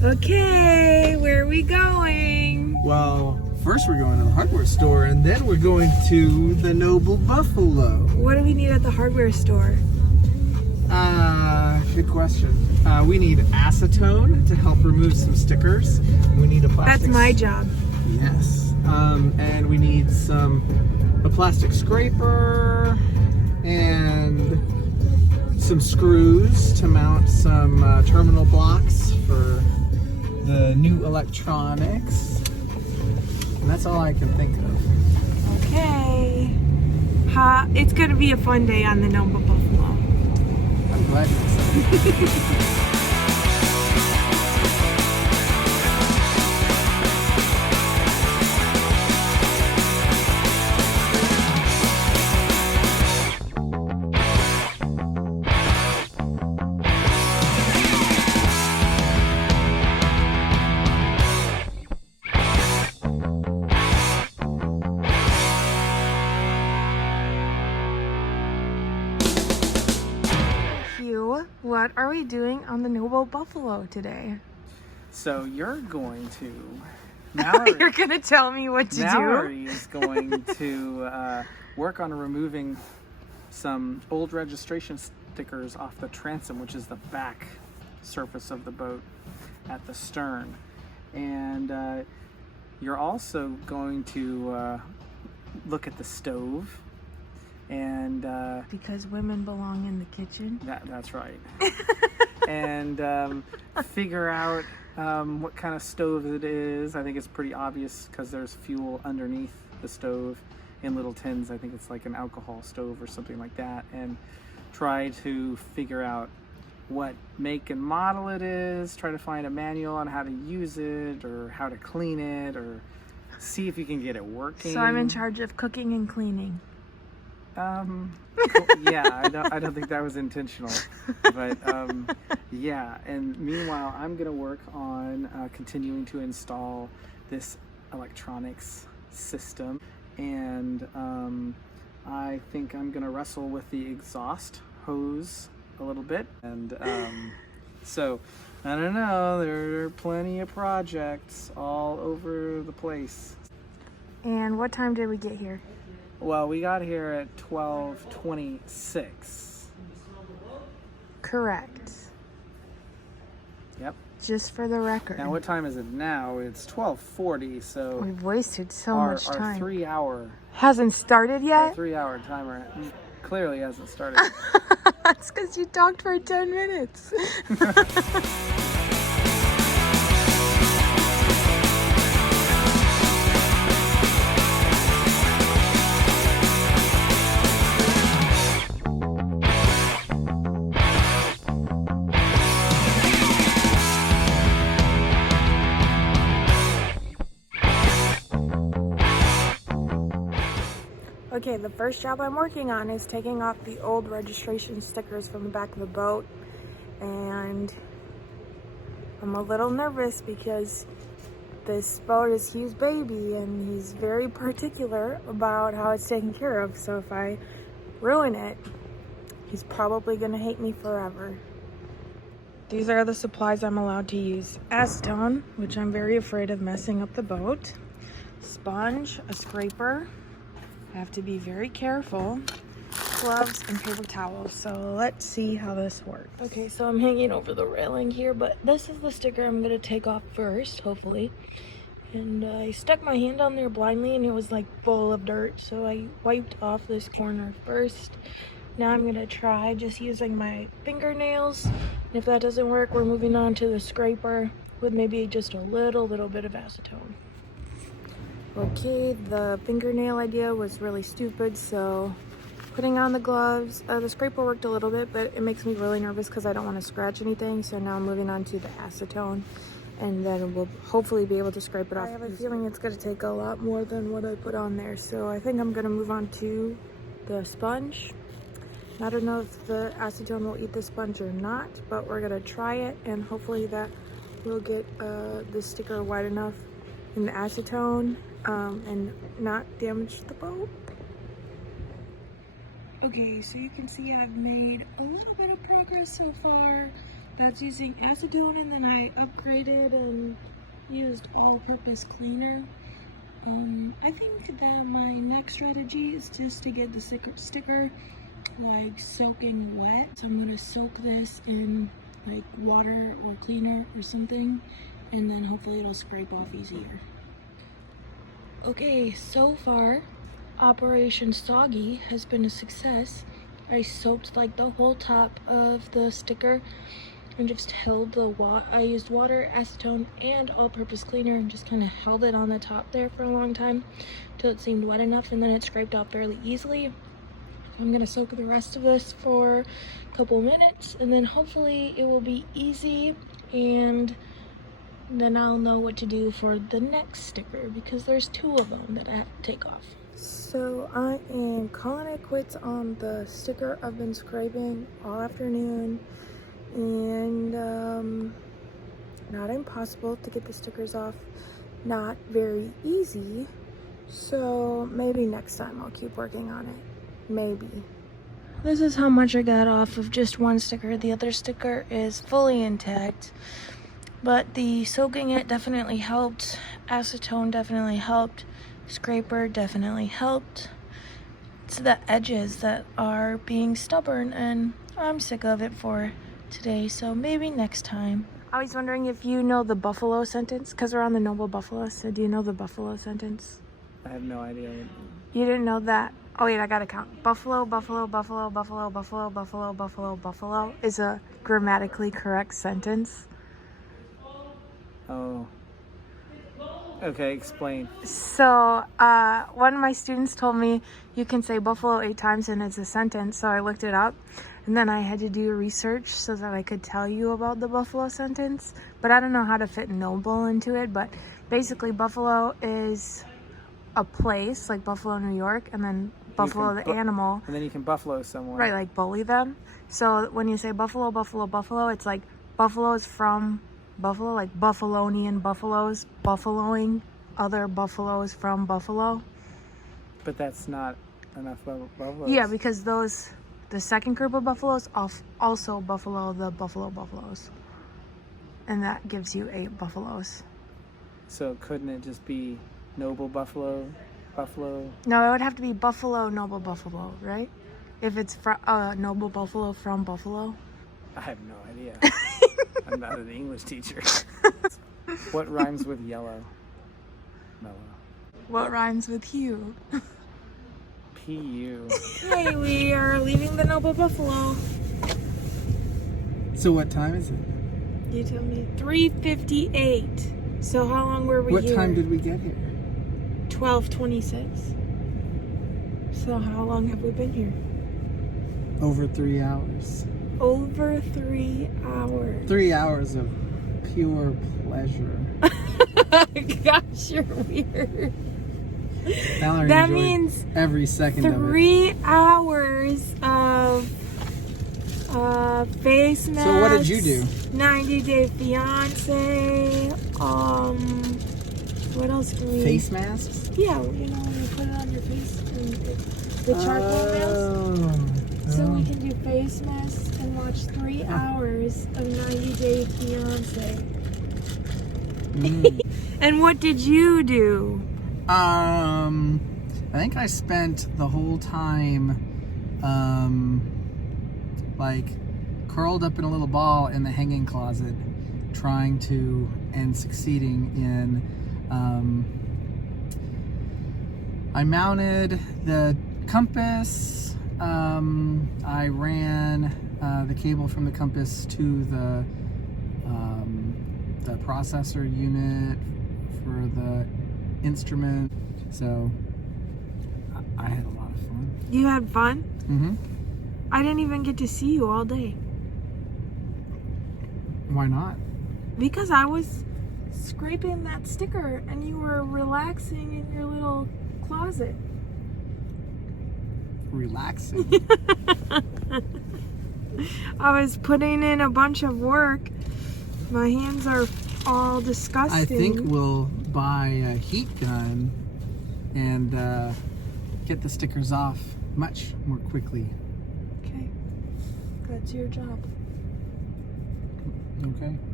Okay, where are we going? Well, first we're going to the hardware store, and then we're going to the Noble Buffalo. What do we need at the hardware store? Good question. We need acetone to help remove some stickers. We need a plastic... That's my job. Yes. And we need a plastic scraper and some screws to mount some terminal blocks for the new electronics. And that's all I can think of. Okay. It's going to be a fun day on the Noble Buffalo. I'm glad you're excited. What are we doing on the Noble Buffalo today? So you're going to... You're going to tell me what to Mallory is going to work on removing some old registration stickers off the transom, which is the back surface of the boat at the stern. And you're also going to look at the stove. And because women belong in the kitchen. That's right. And figure out what kind of stove it is. I think it's pretty obvious because there's fuel underneath the stove in little tins. I think it's like an alcohol stove or something like that. And try to figure out what make and model it is. Try to find a manual on how to use it or how to clean it, or see if you can get it working. So I'm in charge of cooking and cleaning. Yeah, I don't think that was intentional, but yeah. And meanwhile, I'm gonna work on continuing to install this electronics system, and I think I'm gonna wrestle with the exhaust hose a little bit, and so I don't know. There are plenty of projects all over the place. And what time did we get here? Well, we got here at 12:26. Correct. Yep. Just for the record. Now, what time is it now? It's 12:40, so... We've wasted so much time. Our 3 hour... Hasn't started yet? Our 3 hour timer clearly hasn't started. That's because you talked for 10 minutes. Okay, the first job I'm working on is taking off the old registration stickers from the back of the boat, and I'm a little nervous because this boat is Hugh's baby and he's very particular about how it's taken care of, so if I ruin it, he's probably gonna hate me forever. These are the supplies I'm allowed to use. Acetone, which I'm very afraid of messing up the boat. Sponge, a scraper. I have to be very careful. Gloves and paper towels. So let's see how this works. Okay, so I'm hanging over the railing here, but this is the sticker I'm gonna take off first, hopefully. And I stuck my hand on there blindly and it was like full of dirt, so I wiped off this corner first. Now I'm gonna try just using my fingernails. And if that doesn't work, we're moving on to the scraper with maybe just a little bit of acetone. Okay, the fingernail idea was really stupid, so putting on the gloves, the scraper worked a little bit, but it makes me really nervous because I don't want to scratch anything, so now I'm moving on to the acetone, and then we'll hopefully be able to scrape it off. I have a feeling it's going to take a lot more than what I put on there, so I think I'm going to move on to the sponge. I don't know if the acetone will eat the sponge or not, but we're going to try it, and hopefully that will get the sticker wide enough in the acetone and not damage the boat. Okay, so you can see I've made a little bit of progress so far. that's using acetone, and then I upgraded and used all-purpose cleaner. I think that my next strategy is just to get the sticker like soaking wet. So I'm gonna soak this in like water or cleaner or something, and then hopefully it'll scrape off easier. Okay, so far Operation Soggy has been a success. I soaked like the whole top of the sticker and just held the I used water, acetone, and all-purpose cleaner and just kind of held it on the top there for a long time till it seemed wet enough, and then it scraped off fairly easily. I'm gonna soak the rest of this for a couple minutes, and then hopefully it will be easy, and then I'll know what to do for the next sticker, because there's 2 of them that I have to take off. So I am calling it quits on the sticker. I've been scraping all afternoon, and not impossible to get the stickers off, not very easy, so maybe next time I'll keep working on it, maybe. This is how much I got off of just one sticker. The other sticker is fully intact, but the soaking it definitely helped, acetone definitely helped, scraper definitely helped. It's the edges that are being stubborn, and I'm sick of it for today, so maybe next time. I was wondering if you know the buffalo sentence, because we're on the Noble Buffalo, so do you know the buffalo sentence? I have no idea. You didn't know that? Oh wait, I gotta count. Buffalo, buffalo, buffalo, buffalo, buffalo, buffalo, buffalo, buffalo is a grammatically correct sentence. Oh. Okay, explain. So, one of my students told me you can say buffalo 8 times and it's a sentence, so I looked it up. And then I had to do research so that I could tell you about the buffalo sentence. But I don't know how to fit Noble into it. But basically, buffalo is a place, like Buffalo, New York. And then buffalo, the animal. And then you can buffalo someone. Right, like bully them. So when you say buffalo, buffalo, buffalo, it's like buffalo is from Buffalo, like Buffalonian buffaloes, buffaloing other buffaloes from Buffalo. But that's not enough buffaloes. Yeah, because the second group of buffaloes also buffalo the buffaloes. And that gives you 8 buffaloes. So couldn't it just be Noble Buffalo? No, it would have to be Buffalo, Noble Buffalo, right? If it's Noble Buffalo from Buffalo. I have no idea. I'm not an English teacher. What rhymes with yellow? Mellow. What rhymes with hue? P-U. Hey, we are leaving the Noble Buffalo. So what time is it? You tell me. 3:58. So how long were we here? What time did we get here? 12:26. So how long have we been here? Over 3 hours. Over 3 hours. 3 hours of pure pleasure. Gosh, you're weird. Valerie That enjoyed means every second of it. 3 hours of face masks. So what did you do? 90 Day Fiance. What else do we? Face masks? Yeah, you know when you put it on your face, and the charcoal mask. So we can do face masks and watch 3 hours of 90 Day Fiance. And what did you do? I think I spent the whole time, like, curled up in a little ball in the hanging closet, trying to, and succeeding in, I mounted the compass, I ran the cable from the compass to the processor unit for the instrument. So I had a lot of fun. You had fun? Mm-hmm. I didn't even get to see you all day. Why not? Because I was scraping that sticker and you were relaxing in your little closet. Relaxing. I was putting in a bunch of work. My hands are all disgusting. I think we'll buy a heat gun and get the stickers off much more quickly. Okay. That's your job. Okay.